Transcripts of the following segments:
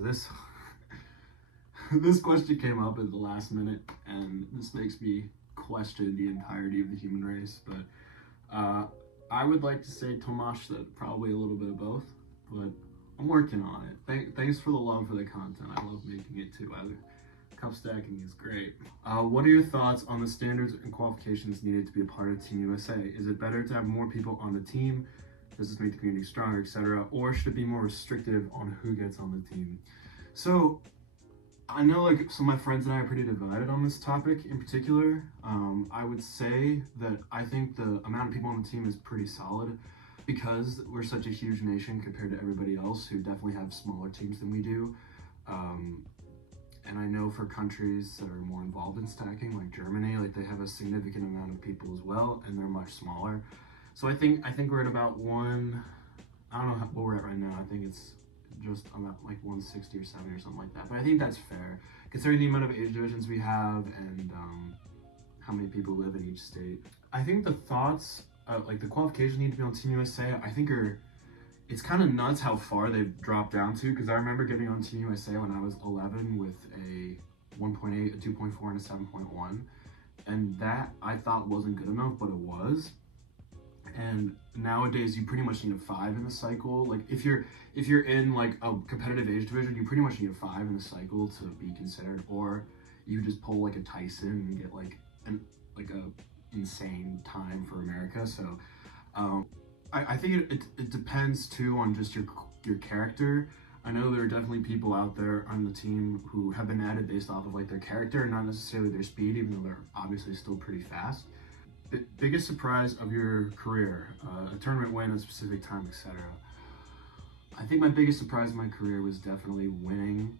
So this this question came up at the last minute, and this makes me question the entirety of the human race. But I would like to say, Tomasz, that probably a little bit of both, but I'm working on it. Thanks for the love for the content. I love making it too. Cup stacking is great. What are your thoughts on the standards and qualifications needed to be a part of Team USA? Is it better to have more people on the team? Does this make the community stronger, etc.? Or should it be more restrictive on who gets on the team? So I know like some of my friends and I are pretty divided on this topic in particular. I would say that I think the amount of people on the team is pretty solid because we're such a huge nation compared to everybody else who definitely have smaller teams than we do. And I know for countries that are more involved in stacking, like Germany, like they have a significant amount of people as well, and they're much smaller. So I think we're at about one. I don't know what we're at right now. I think it's just about like 160 or 70 or something like that. But I think that's fair, considering the amount of age divisions we have and how many people live in each state. I think the thoughts, like the qualifications need to be on Team USA, I think it's kind of nuts how far they've dropped down to, because I remember getting on Team USA when I was 11 with a 1.8, a 2.4, and a 7.1. And that I thought wasn't good enough, but it was. And nowadays you pretty much need a 5 in the cycle. Like if you're in like a competitive age division, you pretty much need a 5 in the cycle to be considered, or you just pull like a Tyson and get like a insane time for America. So I think it depends too on just your character. I know there are definitely people out there on the team who have been added based off of like their character and not necessarily their speed, even though they're obviously still pretty fast. Biggest surprise of your career, a tournament win, a specific time, etc. I think my biggest surprise in my career was definitely winning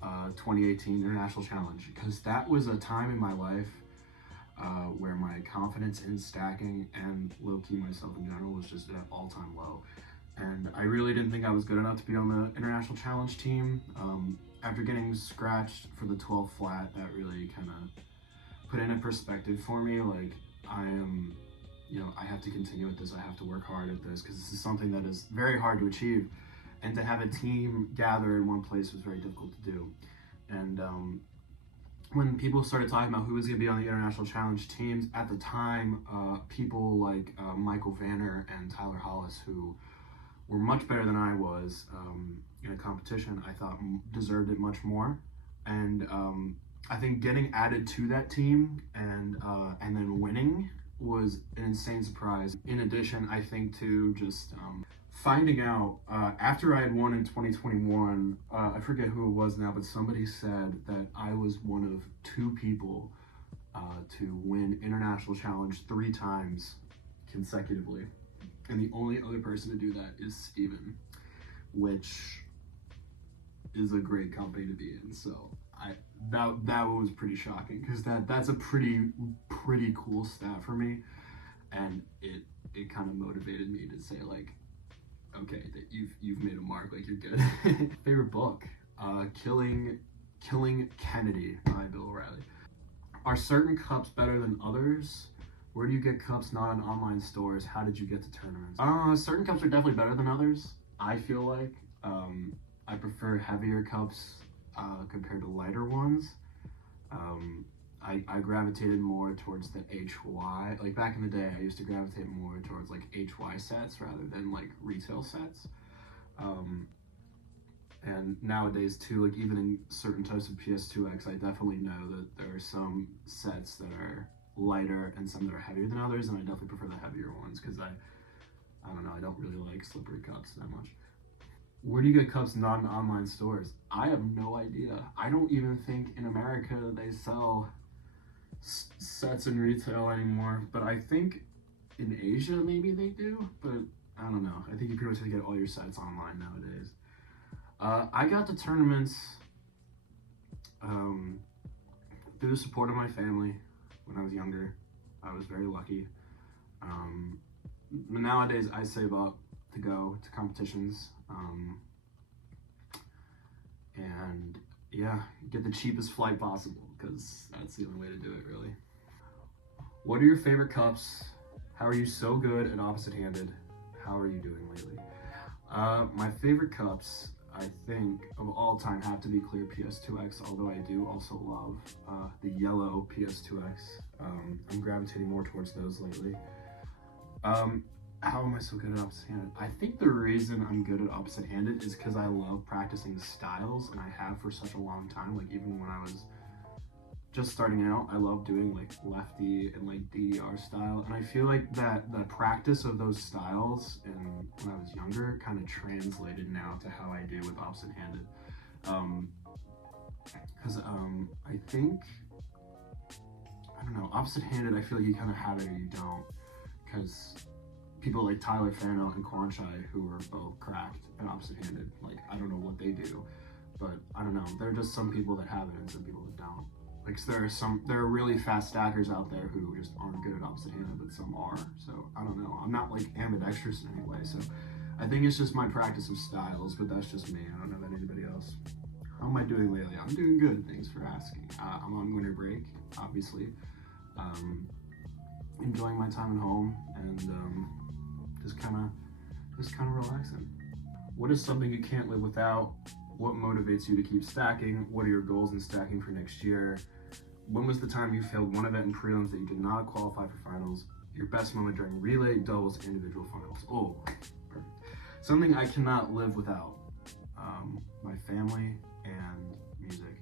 2018 International Challenge, because that was a time in my life where my confidence in stacking and low-key myself in general was just at all-time low. And I really didn't think I was good enough to be on the International Challenge team. After getting scratched for the 12 flat, that really kind of put it in perspective for me. Like, I have to continue with this. I have to work hard at this, because this is something that is very hard to achieve. And to have a team gather in one place was very difficult to do. And when people started talking about who was going to be on the International Challenge teams, at the time, people like Michael Vanner and Tyler Hollis, who were much better than I was in a competition, I thought deserved it much more. And I think getting added to that team and then winning was an insane surprise. In addition, I think to just finding out after I had won in 2021, I forget who it was now, but somebody said that I was one of 2 people to win International Challenge 3 times consecutively. And the only other person to do that is Steven, which is a great company to be in. So that was pretty shocking, because that's a pretty cool stat for me, and it kind of motivated me to say like, okay, that you've made a mark, like you're good. Favorite book, Killing Kennedy by Bill O'Reilly. Are certain cups better than others? Where do you get cups not in online stores? How did you get to tournaments? Certain cups are definitely better than others, I feel like. I prefer heavier cups compared to lighter ones. I gravitated more towards the HY. Like back in the day, I used to gravitate more towards like HY sets rather than like retail sets. And nowadays too, like even in certain types of PS2X, I definitely know that there are some sets that are lighter and some that are heavier than others, and I definitely prefer the heavier ones, because I don't know, I don't really like slippery cups that much. Where do you get cups not in online stores? I have no idea. I don't even think in America they sell sets in retail anymore, but I think in Asia maybe they do, but I don't know. I think you pretty much have to get all your sets online nowadays. I got to tournaments through the support of my family when I was younger. I was very lucky. Nowadays I save up to go to competitions, and yeah, get the cheapest flight possible, because that's the only way to do it, really. What are your favorite cups? How are you so good at opposite-handed? How are you doing lately? My favorite cups, I think of all time have to be clear PS2X, although I do also love the yellow PS2X. I'm gravitating more towards those lately. How am I so good at opposite-handed? I think the reason I'm good at opposite-handed is because I love practicing styles, and I have for such a long time. Like, even when I was just starting out, I love doing like lefty and like DDR style, and I feel like that the practice of those styles and when I was younger kind of translated now to how I do with opposite-handed. Because I think, I don't know, opposite-handed, I feel like you kind of have it or you don't, because people like Tyler Fano and Quan Chai, who are both cracked and opposite-handed, like, I don't know what they do, but I don't know, there are just some people that have it and some people that don't. Like, so there are really fast stackers out there who just aren't good at opposite-handed, but some are, so I don't know. I'm not like ambidextrous in any way, so I think it's just my practice of styles, but that's just me. I don't know about anybody else. How am I doing lately? I'm doing good, thanks for asking. I'm on winter break, obviously. Enjoying my time at home and just kind of relaxing. What is something you can't live without? What motivates you to keep stacking? What are your goals in stacking for next year? When was the time you failed one event in prelims that you did not qualify for finals? Your best moment during relay, doubles, individual finals. Oh, perfect. Something I cannot live without. My family and music.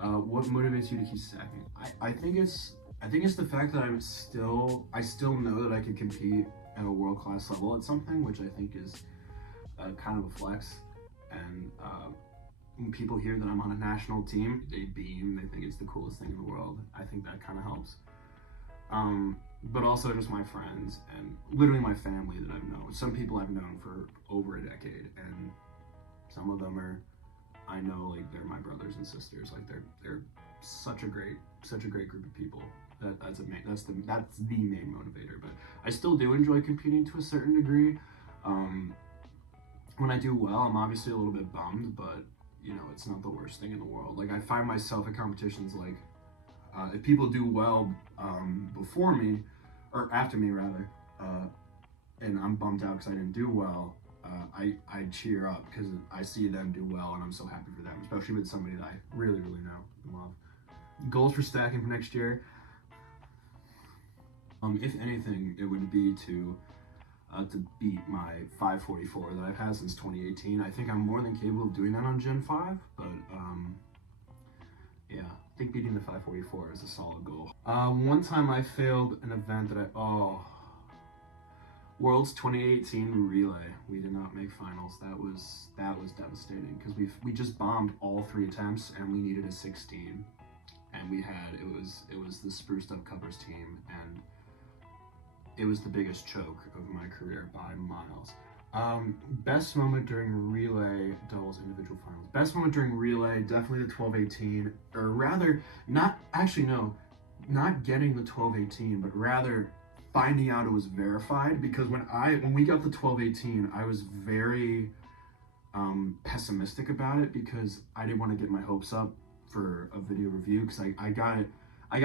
What motivates you to keep stacking? I think it's the fact that I still know that I could compete at a world-class level at something, which I think is kind of a flex. And when people hear that I'm on a national team, they beam. They think it's the coolest thing in the world. I think that kind of helps. But also just my friends and literally my family that I've known. Some people I've known for over a decade, and some of them I know like they're my brothers and sisters. Like they're such a great group of people. That's the main motivator. But I still do enjoy competing to a certain degree. When I do well, I'm obviously a little bit bummed, but you know, it's not the worst thing in the world. Like, I find myself at competitions like if people do well before me or after me rather, and I'm bummed out because I didn't do well, I cheer up because I see them do well and I'm so happy for them, especially with somebody that I really know and love. Goals for stacking for next year. If anything, it would be to beat my 544 that I've had since 2018. I think I'm more than capable of doing that on Gen 5, but yeah, I think beating the 544 is a solid goal. One time I failed an event that Worlds 2018 relay. We did not make finals. That was devastating because we just bombed all 3 attempts and we needed a 16, and it was the spruced up covers team, and it was the biggest choke of my career by miles. Best moment during relay, doubles, individual finals. Best moment during relay, definitely the 12-18, or rather, not getting the 12-18, but rather finding out it was verified, because when we got the 12-18, I was very pessimistic about it because I didn't want to get my hopes up for a video review, because I got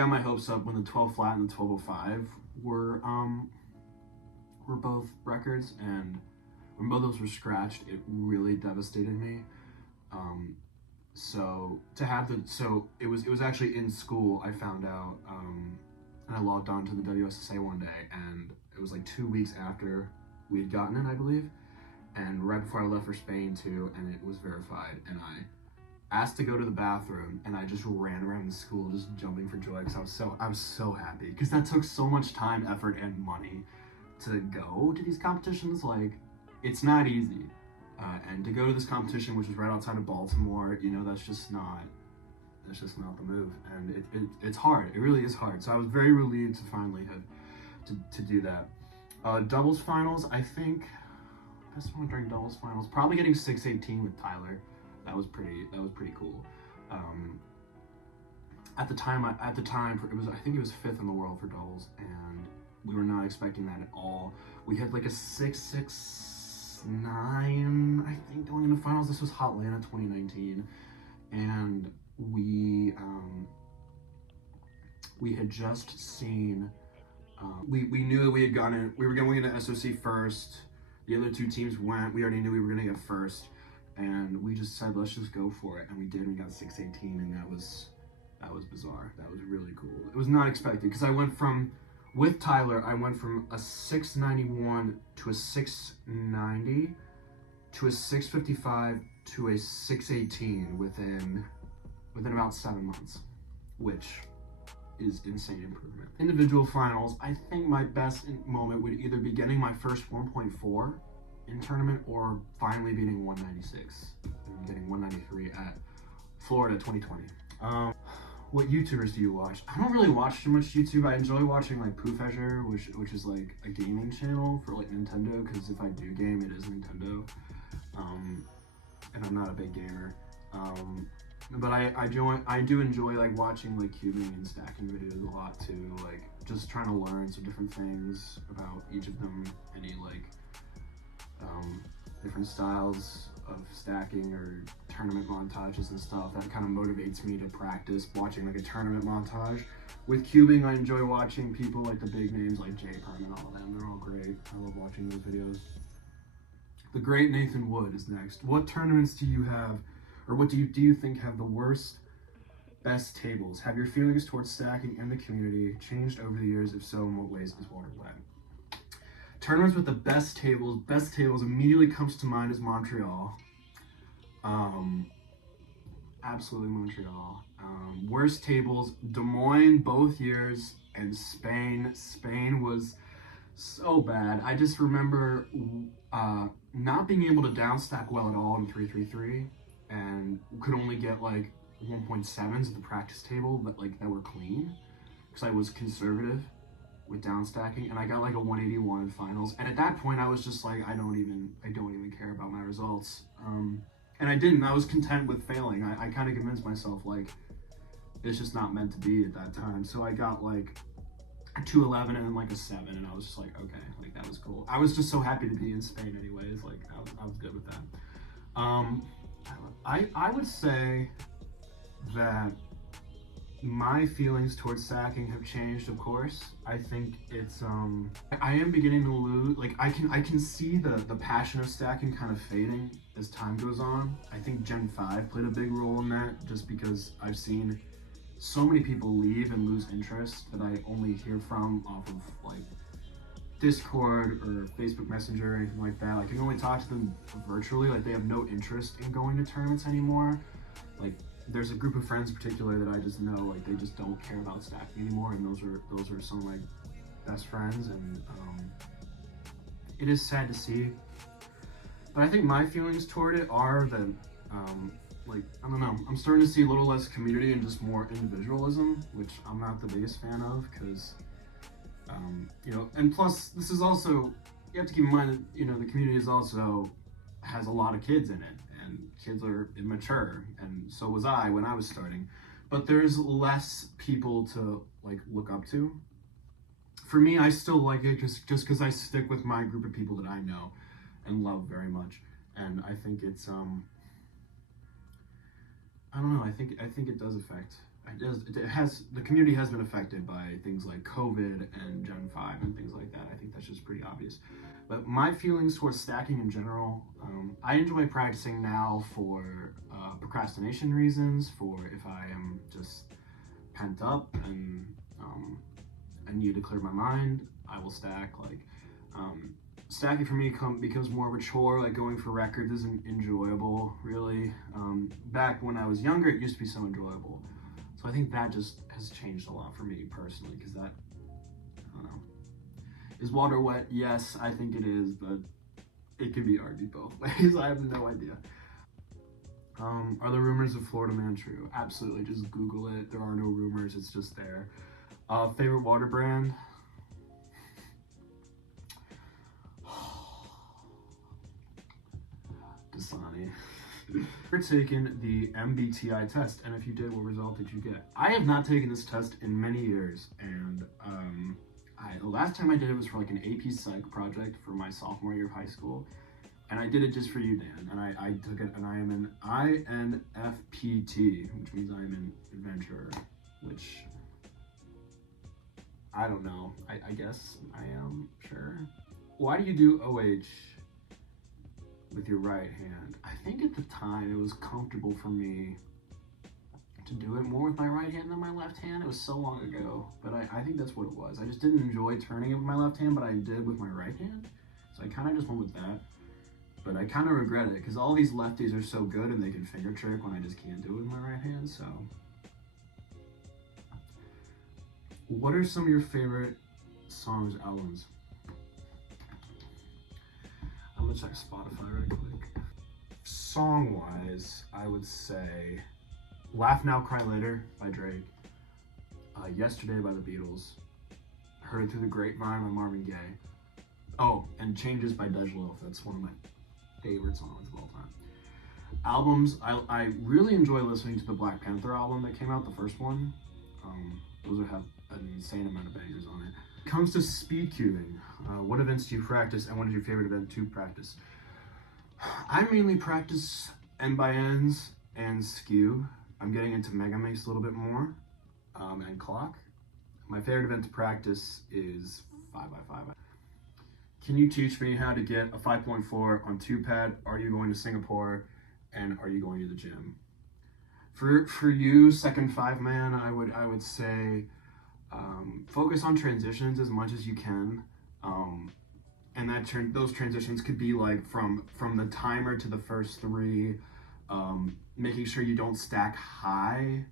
my hopes up when the 12 flat and the 1205 were both records, and when both those were scratched, it really devastated me. So it was actually in school I found out, and I logged on to the WSSA one day, and it was like 2 weeks after we had gotten it, I believe, and right before I left for Spain too, and it was verified, and I asked to go to the bathroom, and I just ran around the school just jumping for joy because I was so happy, because that took so much time, effort, and money to go to these competitions. Like, it's not easy, and to go to this competition, which is right outside of Baltimore, you know, that's just not the move, and it's hard. It really is hard. So I was very relieved to finally have to do that. Doubles finals, I think best one during doubles finals, probably getting 618 with Tyler. That was pretty cool. At the time, I think it was 5th in the world for doubles, and we were not expecting that at all. We had like a 669, I think, going into finals. This was Hotlanta 2019, and we had just seen. We knew that we had gotten. We were going into SOC first. The other 2 teams went. We already knew we were going to get first. and we just said, let's just go for it. And we did, and we got 618, and that was bizarre. That was really cool. It was not expected, because with Tyler, I went from a 691 to a 690 to a 655 to a 618 within about 7 months, which is insane improvement. Individual finals, I think my best moment would either be getting my first 1.4 in tournament or finally beating 196 and getting 193 at Florida 2020. What YouTubers do you watch? I don't really watch too much YouTube. I enjoy watching like Poofesher, which is like a gaming channel for like Nintendo, because if I do game, it is Nintendo. And I'm not a big gamer. But I do enjoy like watching like cubing and stacking videos a lot too, like just trying to learn some different things about each of them, any like different styles of stacking or tournament montages and stuff. That kind of motivates me to practice watching like a tournament montage. With cubing, I enjoy watching people like the big names like J-Perm and all of them. They're all great. I love watching those videos. The great Nathan Wood is next. What tournaments do you have, or what do you think have the worst, best tables? Have your feelings towards stacking and the community changed over the years? If so, in what ways is Water Wet? Tournaments with the best tables immediately comes to mind is Montreal. Absolutely Montreal. Worst tables, Des Moines both years, and Spain. Spain was so bad. I just remember not being able to downstack well at all in 333, and could only get like 1.7s at the practice table, but like that were clean, because I was conservative with downstacking, and I got like a 181 in finals. And at that point, I was just like, I don't even care about my results. And I didn't. I was content with failing. I kind of convinced myself like it's just not meant to be at that time. So I got like a 211 and then like a 7, and I was just like, okay, like that was cool. I was just so happy to be in Spain anyways. Like I was good with that. I would say that my feelings towards stacking have changed, of course. I think it's I am beginning to lose, like I can see the passion of stacking kind of fading as time goes on. I think Gen 5 played a big role in that, just because I've seen so many people leave and lose interest that I only hear from off of like Discord or Facebook Messenger or anything like that. Like I can only talk to them virtually. Like they have no interest in going to tournaments anymore. Like there's a group of friends in particular that I just know, like they just don't care about stacking anymore, and those are some of my best friends, and it is sad to see. But I think my feelings toward it are that like I don't know, I'm starting to see a little less community and just more individualism, which I'm not the biggest fan of, because you know, and plus this is also, you have to keep in mind that, you know, the community is also has a lot of kids in it, and kids are immature, and so was I when I was starting. But there's less people to like look up to. For me, I still like it just because I stick with my group of people that I know and love very much, and I think it's I don't know. I think it does affect. The community has been affected by things like COVID and Gen 5 and things like that. I think that's just pretty obvious. But my feelings towards stacking in general, I enjoy practicing now for procrastination reasons, for if I am just pent up and I need to clear my mind, I will stack. Like stacking for me becomes more of a chore. Like going for records isn't enjoyable, really. Back when I was younger, it used to be so enjoyable. So I think that just has changed a lot for me personally, because that, I don't know. Is water wet? Yes, I think it is, but it can be argued both ways. I have no idea. Are the rumors of Florida Man true? Absolutely, just Google it. There are no rumors, it's just there. Favorite water brand? Dasani. You're taking the MBTI test, and if you did, what result did you get? I have not taken this test in many years, and the last time I did it was for like an AP Psych project for my sophomore year of high school, and I did it just for you, Dan, and I took it, and I am an INFPT, which means I'm an adventurer, which I don't know. I guess I am, sure. Why do you do OH? with your right hand. I think at the time it was comfortable for me to do it more with my right hand than my left hand. It was so long ago, but I think that's what it was. I just didn't enjoy turning it with my left hand, but I did with my right hand. So I kind of just went with that. But I kind of regret it because all these lefties are so good and they can finger trick when I just can't do it with my right hand. So, what are some of your favorite songs, albums? I'm gonna check Spotify right quick. Song-wise, I would say Laugh Now, Cry Later by Drake, Yesterday by the Beatles, Heard It Through the Grapevine by Marvin Gaye, oh, and Changes by Dej Loaf. That's one of my favorite songs of all time. Albums, I really enjoy listening to the Black Panther album that came out, the first one. Those have an insane amount of bangers on it. When it comes to speed cubing, what events do you practice and what is your favorite event to practice? I mainly practice N by N's and skew. I'm getting into Mega Mix a little bit more, and clock. My favorite event to practice is 5x5. Can you teach me how to get a 5.4 on 2-pad? Are you going to Singapore? And are you going to the gym? For you, second 5-man, I would say focus on transitions as much as you can. And those transitions could be like from the timer to the first 3, making sure you don't stack high.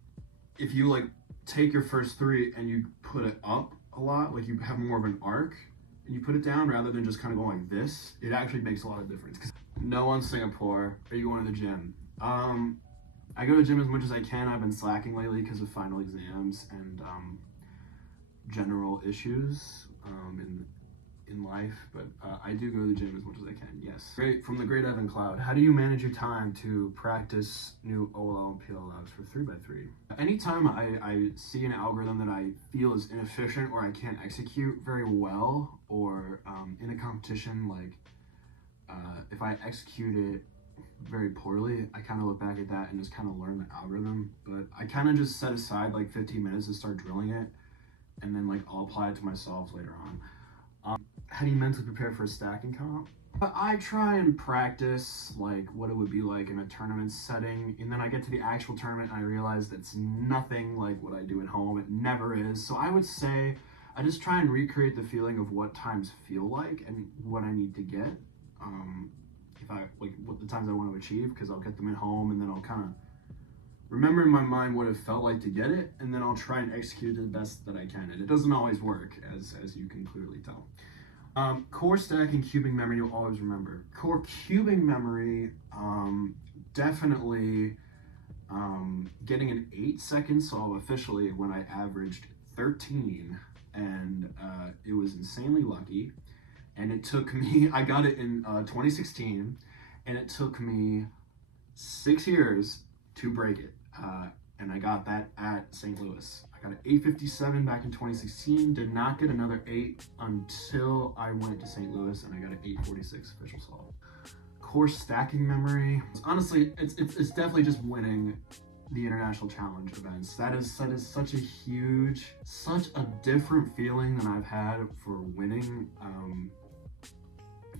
If you like take your first 3 and you put it up a lot, like you have more of an arc, and you put it down rather than just kind of going like this, it actually makes a lot of difference. No on Singapore. Are you going to the gym? I go to the gym as much as I can. I've been slacking lately because of final exams and general issues in life, but I do go to the gym as much as I can, yes. Great, from the great Evan Cloud. How do you manage your time to practice new OLL and PLLs for 3x3? Anytime I see an algorithm that I feel is inefficient or I can't execute very well, or in a competition, like if I execute it very poorly, I kind of look back at that and just kind of learn the algorithm. But I kind of just set aside like 15 minutes to start drilling it, and then like I'll apply it to myself later on. How do you mentally prepare for a stacking comp? I try and practice like what it would be like in a tournament setting, and then I get to the actual tournament and I realize that's nothing like what I do at home. It never is. So I would say I just try and recreate the feeling of what times feel like and what I need to get. If I like what the times I want to achieve, because I'll get them at home and then I'll kind of remember in my mind what it felt like to get it, and then I'll try and execute it the best that I can. And it doesn't always work, as you can clearly tell. Core stack and cubing memory you'll always remember. Core cubing memory, definitely getting an 8-second solve officially when I averaged 13, and it was insanely lucky. And it took me, I got it in 2016, and it took me 6 years to break it. And I got that at St. Louis. I got an 857 back in 2016, did not get another 8 until I went to St. Louis, and I got an 846 official solve. Core stacking memory, honestly, it's definitely just winning the international challenge events. That is such a huge, such a different feeling than I've had for winning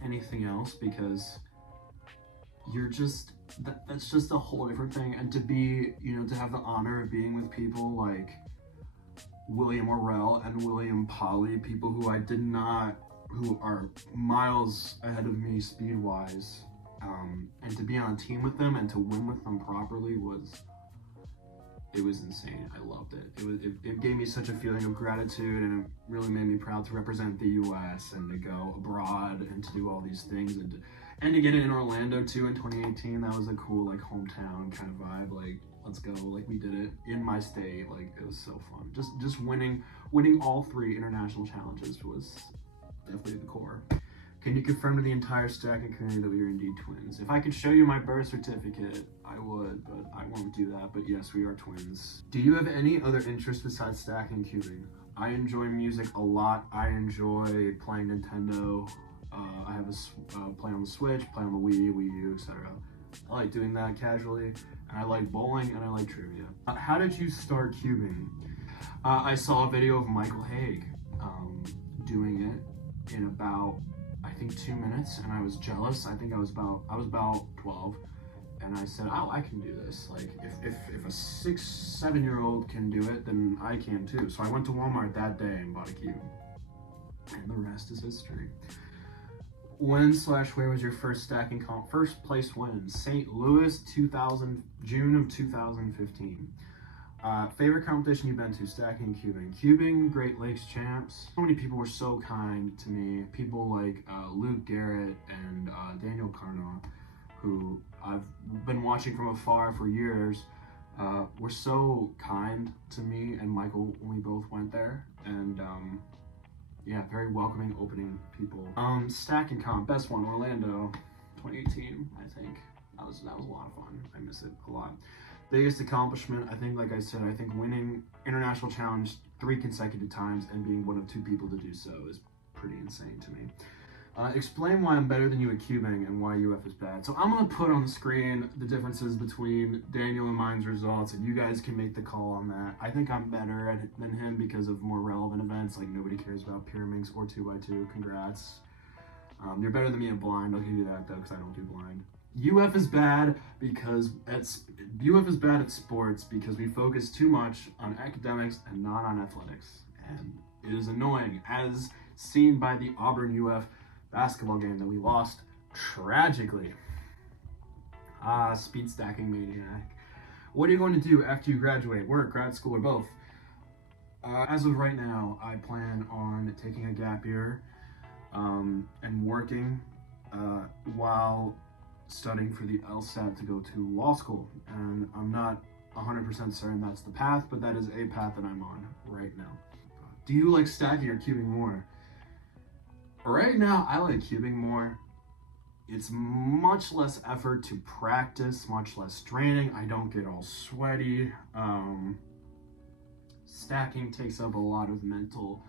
anything else, because you're just that's just a whole different thing. And to be, to have the honor of being with people like William Orrell and William Polly, people who who are miles ahead of me speed wise, and to be on a team with them and to win with them properly was insane. I loved it. It gave me such a feeling of gratitude, and it really made me proud to represent the US and to go abroad and to do all these things, and to get it in Orlando too in 2018. That was a cool like hometown kind of vibe. Like, let's go, like we did it in my state. Like, it was so fun. Just winning all 3 international challenges was definitely the core. Can you confirm to the entire stacking community that we are indeed twins? If I could show you my birth certificate, I would, but I won't do that. But yes, we are twins. Do you have any other interests besides stacking and cubing? I enjoy music a lot. I enjoy playing Nintendo. I have play on the Switch, play on the Wii U, etc. I like doing that casually, and I like bowling, and I like trivia. How did you start cubing? I saw a video of Michael Haig doing it in about, I think 2 minutes, and I was jealous. I think I was about 12, and I said, "Oh, I can do this. Like, if a 6, 7-year-old can do it, then I can too." So I went to Walmart that day and bought a cube, and the rest is history. When/where was your first stacking comp? First place win, St. Louis, June of 2015. Favorite competition you've been to? Stacking, cubing. Cubing, Great Lakes champs. So many people were so kind to me. People like Luke Garrett and Daniel Carnot, who I've been watching from afar for years, were so kind to me and Michael when we both went there. And yeah, very welcoming, opening people. Stacking comp, best one, Orlando, 2018, I think. That was a lot of fun. I miss it a lot. Biggest accomplishment, I think, like I said, I think winning International Challenge 3 consecutive times and being one of 2 people to do so is pretty insane to me. Explain why I'm better than you at cubing and why UF is bad. So I'm going to put on the screen the differences between Daniel and mine's results, and you guys can make the call on that. I think I'm better than him because of more relevant events, like nobody cares about pyraminx or 2x2. Congrats. You're better than me at blind. I'll give you that, though, because I don't do blind. UF is bad at sports because we focus too much on academics and not on athletics, and it is annoying, as seen by the Auburn UF basketball game that we lost tragically. Speed stacking maniac. What are you going to do after you graduate? Work, grad school, or both? As of right now, I plan on taking a gap year and working while studying for the LSAT to go to law school. And I'm not 100% certain that's the path, but that is a path that I'm on right now. Do you like stacking or cubing more? Right now, I like cubing more. It's much less effort to practice, much less draining. I don't get all sweaty. Stacking takes up a lot of mental,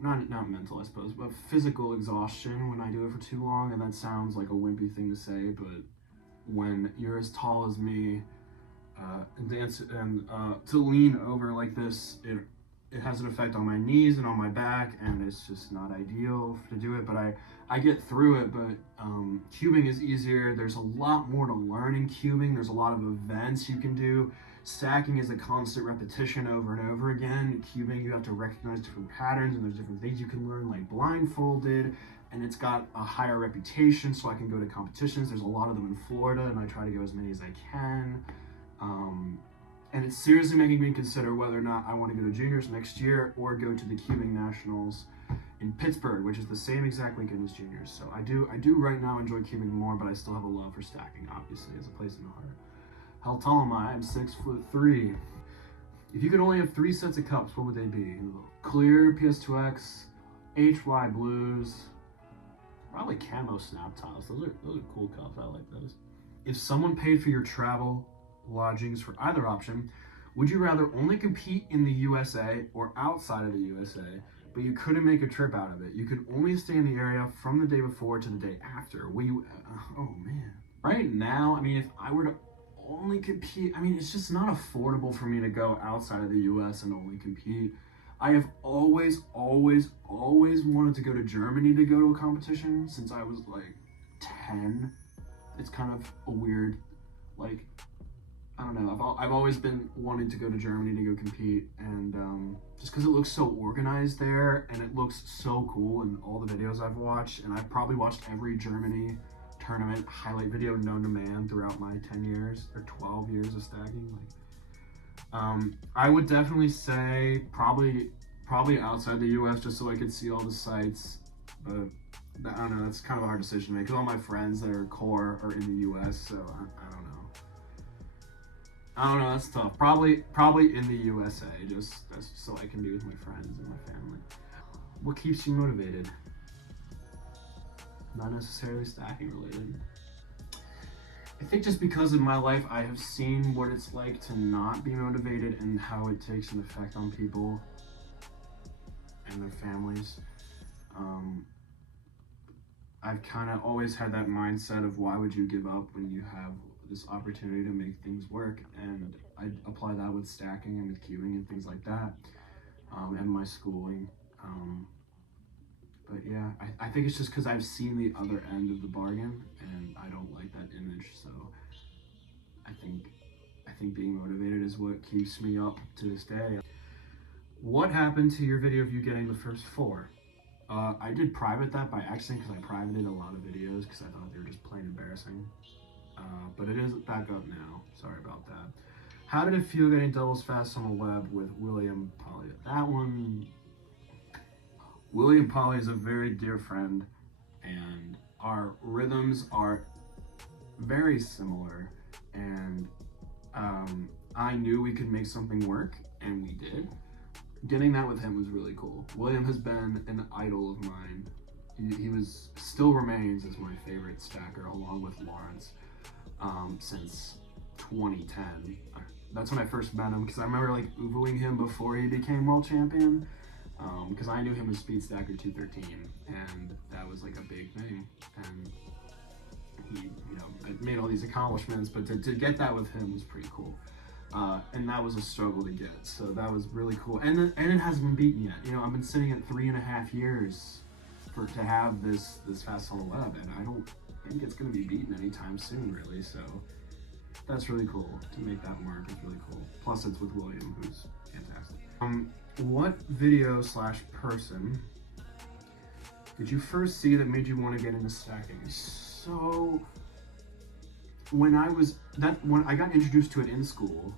not mental, I suppose, but physical exhaustion when I do it for too long, and that sounds like a wimpy thing to say, but when you're as tall as me, to lean over like this, it has an effect on my knees and on my back, and it's just not ideal to do it, but I get through it. But cubing is easier. There's a lot more to learn in cubing. There's a lot of events you can do. Stacking is a constant repetition over and over again. Cubing, you have to recognize different patterns, and there's different things you can learn, like blindfolded, and it's got a higher reputation, so I can go to competitions. There's a lot of them in Florida, and I try to go as many as I can. And it's seriously making me consider whether or not I want to go to juniors next year or go to the cubing nationals in Pittsburgh, which is the same exact weekend as juniors. So I do right now enjoy cubing more, but I still have a love for stacking, obviously, as a place in the heart. How tall am I? I'm 6'3". If you could only have 3 sets of cups, what would they be? Clear PS2X, HY blues, probably camo snap tiles. Those are cool cups. I like those. If someone paid for your travel, lodgings for either option, would you rather only compete in the USA or outside of the USA, but you couldn't make a trip out of it? You could only stay in the area from the day before to the day after. Will you, oh man. Right now, I mean, if I were to only compete, I mean, it's just not affordable for me to go outside of the US and only compete. I have always wanted to go to Germany to go to a competition since I was like 10. It's kind of a weird, like, I don't know, I've always been wanting to go to Germany to go compete, and just because it looks so organized there, and it looks so cool in all the videos I've watched, and I've probably watched every Germany tournament highlight video known to man throughout my 10 years, or 12 years of stacking. Like, I would definitely say probably outside the US, just so I could see all the sites, but I don't know, that's kind of a hard decision to make, because all my friends that are core are in the US, so I don't know. I don't know, that's tough. Probably in the USA, just so I can be with my friends and my family. What keeps you motivated? Not necessarily stacking related. I think just because in my life I have seen what it's like to not be motivated and how it takes an effect on people and their families. I've kind of always had that mindset of why would you give up when you have this opportunity to make things work, and I apply that with stacking and with cubing and things like that, and my schooling. But yeah, I think it's just because I've seen the other end of the bargain, and I don't like that image. So I think being motivated is what keeps me up to this day. What happened to your video of you getting the first 4? I did private that by accident because I privated a lot of videos because I thought they were just plain embarrassing. But it is back up now. Sorry about that. How did it feel getting doubles fast on the web with William Polly? That one, William Polly is a very dear friend, and our rhythms are very similar, and I knew we could make something work, and we did. Getting that with him was really cool. William has been an idol of mine. He still remains as my favorite stacker, along with Lawrence, since 2010. That's when I first met him, because I remember like Uvuing him before he became world champion, because I knew him as Speed Stacker 213, and that was like a big thing. And he, made all these accomplishments, but to get that with him was pretty cool. And that was a struggle to get, so that was really cool. And it hasn't been beaten yet. I've been sitting at 3.5 years to have this fast on the web, and I don't think it's going to be beaten anytime soon, really. So that's really cool. To make that work is really cool. Plus, it's with William, who's fantastic. What video / person did you first see that made you want to get into stacking? So when I got introduced to it in school,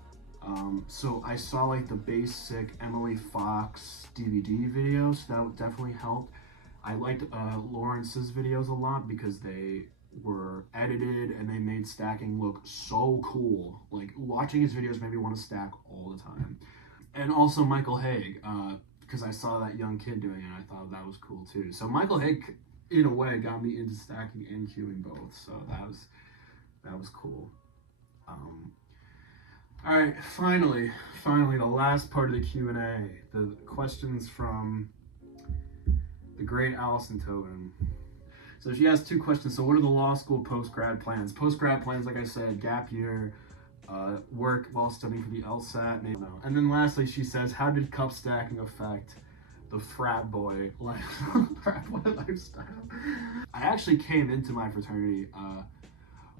so I saw like the basic Emily Fox DVD videos. That definitely helped. I liked Lawrence's videos a lot because they were edited and they made stacking look so cool. Like, watching his videos made me want to stack all the time. And also Michael Haig, because I saw that young kid doing it and I thought that was cool too. So Michael Haig, in a way, got me into stacking and queuing both. So that was cool. All right, finally, the last part of the Q&A, the questions from the great Allison Tobin. So she has 2 questions. So what are the law school post-grad plans? Post-grad plans, like I said, gap year, work while studying for the LSAT. And then lastly, she says, how did cup stacking affect the frat boy lifestyle? I actually came into my fraternity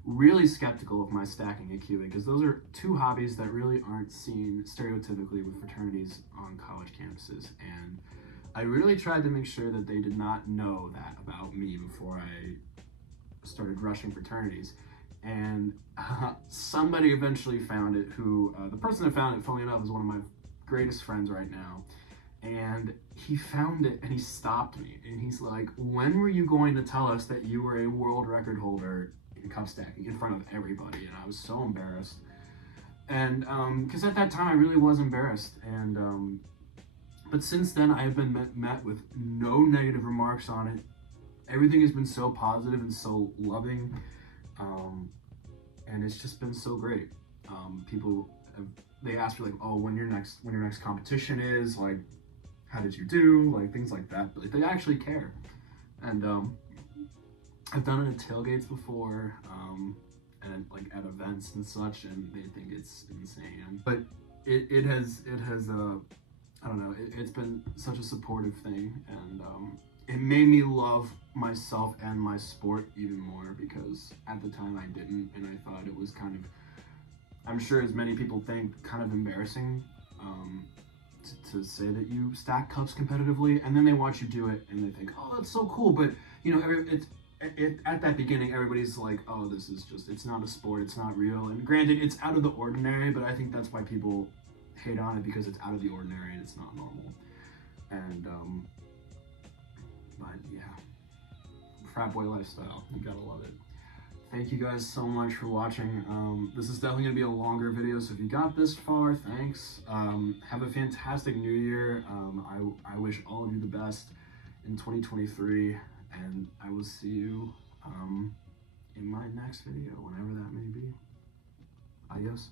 really skeptical of my stacking and queuing, because those are 2 hobbies that really aren't seen stereotypically with fraternities on college campuses. And I really tried to make sure that they did not know that about me before I started rushing fraternities. And somebody eventually found it, who, the person that found it, funny enough, is one of my greatest friends right now. And he found it and he stopped me. And he's like, when were you going to tell us that you were a world record holder in cup stacking in front of everybody? And I was so embarrassed. And because at that time I really was embarrassed. And but since then I have been met with no negative remarks on it. Everything has been so positive and so loving. And it's just been so great. People they ask me like, oh, when your next competition is, like, how did you do, like things like that. But they actually care. And I've done it at tailgates before, and like at events and such, and they think it's insane. But it has I don't know, it's been such a supportive thing, and it made me love myself and my sport even more, because at the time I didn't, and I thought it was kind of, I'm sure as many people think, kind of embarrassing to say that you stack cups competitively, and then they watch you do it and they think, oh, that's so cool. But at that beginning, everybody's like, oh, this is just, it's not a sport, it's not real. And granted, it's out of the ordinary, but I think that's why people hate on it, because it's out of the ordinary and it's not normal. And but yeah, frat boy lifestyle, you gotta love it. Thank you guys so much for watching. This is definitely gonna be a longer video, so if you got this far, thanks. Have a fantastic new year. I wish all of you the best in 2023, and I will see you in my next video, whenever that may be. Adios.